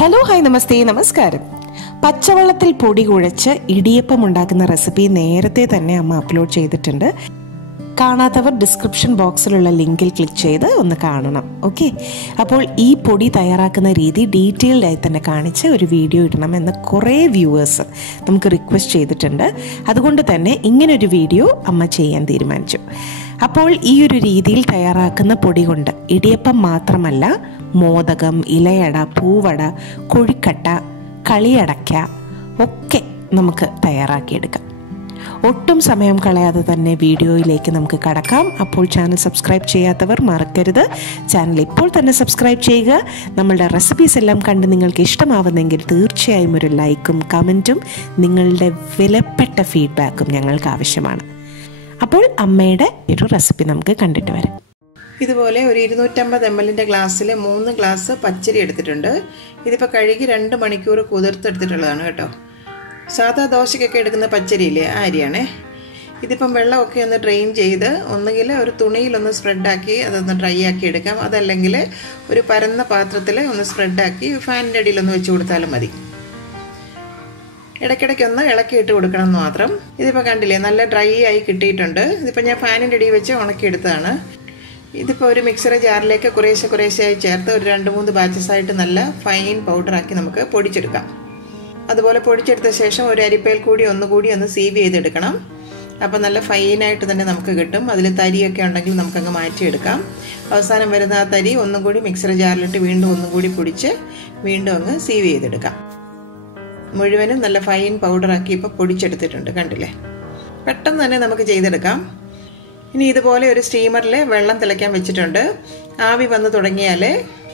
Hello hi നമസ്തേ നമസ്കാരം. പച്ചവെള്ളത്തിൽ പൊടി കുഴച്ച് ഇടിയപ്പം ഉണ്ടാക്കുന്ന റെസിപ്പി നേരത്തെ തന്നെ അമ്മ അപ്ലോഡ് ചെയ്തിട്ടുണ്ട്. കാണാത്തവർ ഡിസ്ക്രിപ്ഷൻ ബോക്സിലുള്ള ലിങ്കിൽ ക്ലിക്ക് ചെയ്ത് ഒന്ന് കാണണം. ഓക്കെ, അപ്പോൾ ഈ പൊടി തയ്യാറാക്കുന്ന രീതി ഡീറ്റെയിൽഡ് ആയി തന്നെ കാണിച്ച് ഒരു വീഡിയോ ഇടണമെന്ന് കുറേ വ്യൂവേഴ്സ് നമുക്ക് റിക്വസ്റ്റ് ചെയ്തിട്ടുണ്ട്. അതുകൊണ്ട് തന്നെ ഇങ്ങനൊരു വീഡിയോ അമ്മ ചെയ്യാൻ തീരുമാനിച്ചു. അപ്പോൾ ഈ ഒരു രീതിയിൽ തയ്യാറാക്കുന്ന പൊടി കൊണ്ട് ഇടിയപ്പം മാത്രമല്ല, മോദകം, ഇലയട, പൂവട, കൊഴുക്കട്ട, കളിയടയ്ക്ക ഒക്കെ നമുക്ക് തയ്യാറാക്കിയെടുക്കാം. ഒട്ടും സമയം കളയാതെ തന്നെ വീഡിയോയിലേക്ക് നമുക്ക് കടക്കാം. അപ്പോൾ ചാനൽ സബ്സ്ക്രൈബ് ചെയ്യാത്തവർ മറക്കരുത്, ചാനൽ ഇപ്പോൾ തന്നെ സബ്സ്ക്രൈബ് ചെയ്യുക. നമ്മളുടെ റെസിപ്പീസ് എല്ലാം കണ്ട് നിങ്ങൾക്ക് ഇഷ്ടമാവുന്നെങ്കിൽ തീർച്ചയായും ഒരു ലൈക്കും കമൻറ്റും നിങ്ങളുടെ വിലപ്പെട്ട ഫീഡ്ബാക്കും ഞങ്ങൾക്ക് ആവശ്യമാണ്. അപ്പോൾ അമ്മയുടെ ഒരു റെസിപ്പി നമുക്ക് കണ്ടിട്ട് വരാം. ഇതുപോലെ ഒരു 250 ml ഗ്ലാസ്സിൽ 3 ഗ്ലാസ് പച്ചരി എടുത്തിട്ടുണ്ട്. ഇതിപ്പോൾ കഴുകി 2 മണിക്കൂർ കുതിർത്തെടുത്തിട്ടുള്ളതാണ് കേട്ടോ. സാധാ ദോശയ്ക്കൊക്കെ എടുക്കുന്ന പച്ചരിയില്ലേ, ആ അരിയാണേ. ഇതിപ്പം വെള്ളമൊക്കെ ഒന്ന് ഡ്രെയിൻ ചെയ്ത് ഒന്നുകിൽ ഒരു തുണിയിലൊന്ന് സ്പ്രെഡാക്കി അതൊന്ന് ഡ്രൈ ആക്കി എടുക്കാം, അതല്ലെങ്കിൽ ഒരു പരന്ന പാത്രത്തിൽ ഒന്ന് സ്പ്രെഡാക്കി ഫാനിൻ്റെ അടിയിലൊന്ന് വെച്ച് കൊടുത്താലും മതി. ഇടയ്ക്കിടയ്ക്കൊന്ന് ഇളക്കിയിട്ട് കൊടുക്കണം എന്ന് മാത്രം. ഇതിപ്പോൾ കണ്ടില്ലേ, നല്ല ഡ്രൈ ആയി കിട്ടിയിട്ടുണ്ട്. ഇതിപ്പോൾ ഞാൻ ഫാനിൻ്റെ അടിയിൽ വെച്ച് ഉണക്കിയെടുത്തതാണ്. ഇതിപ്പോൾ ഒരു മിക്സർ ജാറിലേക്ക് കുറേശ്ശെയായി ചേർത്ത് ഒരു 2-3 ബാച്ചസായിട്ട് നല്ല ഫൈൻ പൗഡറാക്കി നമുക്ക് പൊടിച്ചെടുക്കാം. അതുപോലെ പൊടിച്ചെടുത്ത ശേഷം ഒരു അരിപ്പയിൽ കൂടി ഒന്ന് സീവ് ചെയ്തെടുക്കണം. അപ്പോൾ നല്ല ഫൈനായിട്ട് തന്നെ നമുക്ക് കിട്ടും. അതിൽ തരിയൊക്കെ ഉണ്ടെങ്കിൽ നമുക്കങ്ങ് മാറ്റിയെടുക്കാം. അവസാനം വരുന്ന ആ തരി ഒന്നും കൂടി മിക്സർ ജാറിലിട്ട് ഒന്നും കൂടി പൊടിച്ച് വീണ്ടും അങ്ങ് സീവ് ചെയ്തെടുക്കാം. മുഴുവനും നല്ല ഫൈൻ പൗഡറാക്കി ഇപ്പോൾ പൊടിച്ചെടുത്തിട്ടുണ്ട്, കണ്ടില്ലേ. പെട്ടെന്ന് തന്നെ നമുക്ക് ചെയ്തെടുക്കാം. ഇനി ഇതുപോലെ ഒരു സ്റ്റീമറിൽ വെള്ളം തിളയ്ക്കാൻ വെച്ചിട്ടുണ്ട്. ആവി വന്ന് തുടങ്ങിയാൽ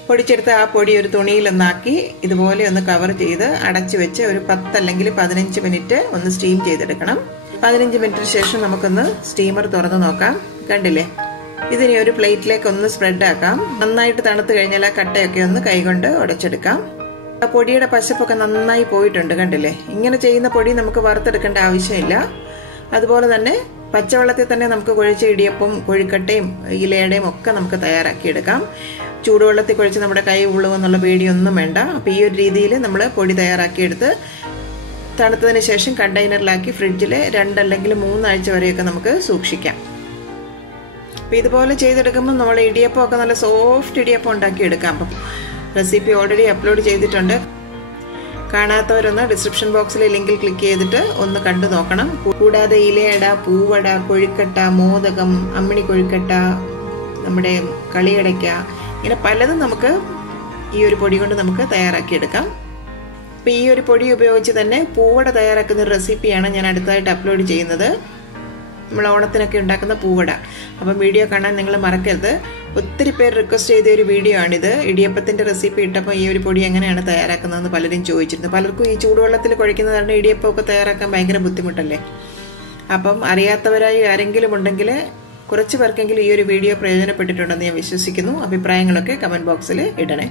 പൊടിച്ചെടുത്ത ആ പൊടി ഒരു തുണിയിലൊന്നാക്കി ഇതുപോലെ ഒന്ന് കവർ ചെയ്ത് അടച്ചു വെച്ച് ഒരു 10 അല്ലെങ്കിൽ 15 മിനിറ്റ് ഒന്ന് സ്റ്റീം ചെയ്തെടുക്കണം. 15 മിനിറ്റിന് ശേഷം നമുക്കൊന്ന് സ്റ്റീമർ തുറന്ന് നോക്കാം. കണ്ടില്ലേ, ഇതിനെ ഒരു പ്ലേറ്റിലേക്ക് ഒന്ന് സ്പ്രെഡാക്കാം. നന്നായിട്ട് തണുത്ത് കഴിഞ്ഞാൽ ആ കട്ടയൊക്കെ ഒന്ന് കൈകൊണ്ട് ഉടച്ചെടുക്കാം. ആ പൊടിയുടെ പശപ്പൊക്കെ നന്നായി പോയിട്ടുണ്ട്, കണ്ടില്ലേ. ഇങ്ങനെ ചെയ്യുന്ന പൊടി നമുക്ക് വറുത്തെടുക്കേണ്ട ആവശ്യമില്ല. അതുപോലെ തന്നെ പച്ചവെള്ളത്തിൽ തന്നെ നമുക്ക് കുഴച്ച ഇടിയപ്പം, കൊഴുക്കട്ടയും ഇലയടയും ഒക്കെ നമുക്ക് തയ്യാറാക്കിയെടുക്കാം. ചൂടുവെള്ളത്തിൽ കുഴച്ച് നമ്മുടെ കൈ ഉള്ളുവെന്നുള്ള പേടിയൊന്നും വേണ്ട. അപ്പോൾ ഈ ഒരു രീതിയിൽ നമ്മൾ പൊടി തയ്യാറാക്കിയെടുത്ത് തണുത്തതിന് ശേഷം കണ്ടെയ്നറിലാക്കി ഫ്രിഡ്ജിൽ 2 അല്ലെങ്കിൽ 3 ആഴ്ച വരെയൊക്കെ നമുക്ക് സൂക്ഷിക്കാം. അപ്പോൾ ഇതുപോലെ ചെയ്തെടുക്കുമ്പോൾ നമ്മൾ ഇടിയപ്പമൊക്കെ നല്ല സോഫ്റ്റ് ഇടിയപ്പം ഉണ്ടാക്കിയെടുക്കാം. അപ്പം റെസിപ്പി ഓൾറെഡി അപ്ലോഡ് ചെയ്തിട്ടുണ്ട്. കാണാത്തവരൊന്ന് ഡിസ്ക്രിപ്ഷൻ ബോക്സിലെ ലിങ്കിൽ ക്ലിക്ക് ചെയ്തിട്ട് ഒന്ന് കണ്ടു നോക്കണം. കൂടാതെ ഇലയട, പൂവട, കൊഴുക്കട്ട, മോദകം, അമ്മിണി കൊഴുക്കട്ട, നമ്മുടെ കളിയടയ്ക്ക, ഇങ്ങനെ പലതും നമുക്ക് ഈ ഒരു പൊടി കൊണ്ട് നമുക്ക് തയ്യാറാക്കിയെടുക്കാം. അപ്പോൾ ഈ ഒരു പൊടി ഉപയോഗിച്ച് തന്നെ പൂവട തയ്യാറാക്കുന്ന ഒരു റെസിപ്പിയാണ് ഞാൻ അടുത്തതായിട്ട് അപ്ലോഡ് ചെയ്യുന്നത്. നമ്മൾ ഓണത്തിനൊക്കെ ഉണ്ടാക്കുന്ന പൂവട. അപ്പം വീഡിയോ കാണാൻ നിങ്ങൾ മറക്കരുത്. ഒത്തിരി പേർ റിക്വസ്റ്റ് ചെയ്ത ഒരു വീഡിയോ ആണിത്. ഇടിയപ്പത്തിൻ്റെ റെസിപ്പി ഇട്ടപ്പോൾ ഈ ഒരു പൊടി എങ്ങനെയാണ് തയ്യാറാക്കുന്നതെന്ന് പലരും ചോദിച്ചിരുന്നു. പലർക്കും ഈ ചൂടുവെള്ളത്തിൽ കുഴയ്ക്കുന്നത് കാരണം ഇടിയപ്പമൊക്കെ തയ്യാറാക്കാൻ ഭയങ്കര ബുദ്ധിമുട്ടല്ലേ. അപ്പം അറിയാത്തവരായി ആരെങ്കിലും ഉണ്ടെങ്കിൽ കുറച്ച് പേർക്കെങ്കിലും ഈ ഒരു വീഡിയോ പ്രയോജനപ്പെട്ടിട്ടുണ്ടെന്ന് ഞാൻ വിശ്വസിക്കുന്നു. അഭിപ്രായങ്ങളൊക്കെ കമൻറ്റ് ബോക്സിൽ ഇടണേ.